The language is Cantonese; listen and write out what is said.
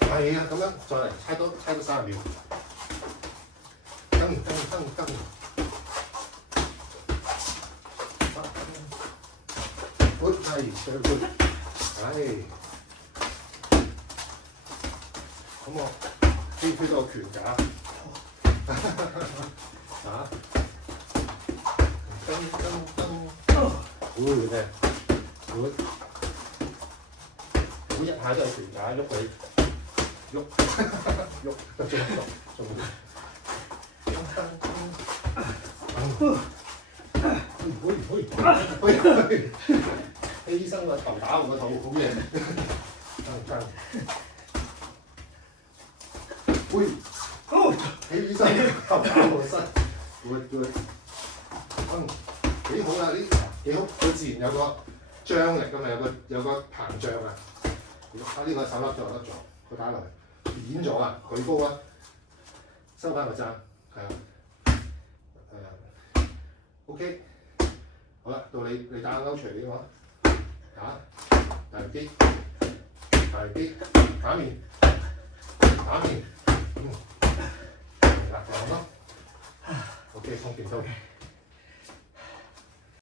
係啊，咁樣再嚟猜多30秒，蹬，good nice very good， 係，咁我飛到個拳架，啊，蹬，good 嘅，good， 每一下都係拳架喐佢。喐，仲犧牲個頭打我個肚，好嘢，犧牲頭打我個身 ，good， 幾好啦，呢幾好，佢自然有個張力㗎嘛，有個膨脹啊，呢個手粒咗，佢打落嚟。扁咗啊，舉高啊，收翻個踭，係啊，OK， 好啦，到你打勾除俾我，打大機，打面，係啦，就咁咯，OK， 放拳套。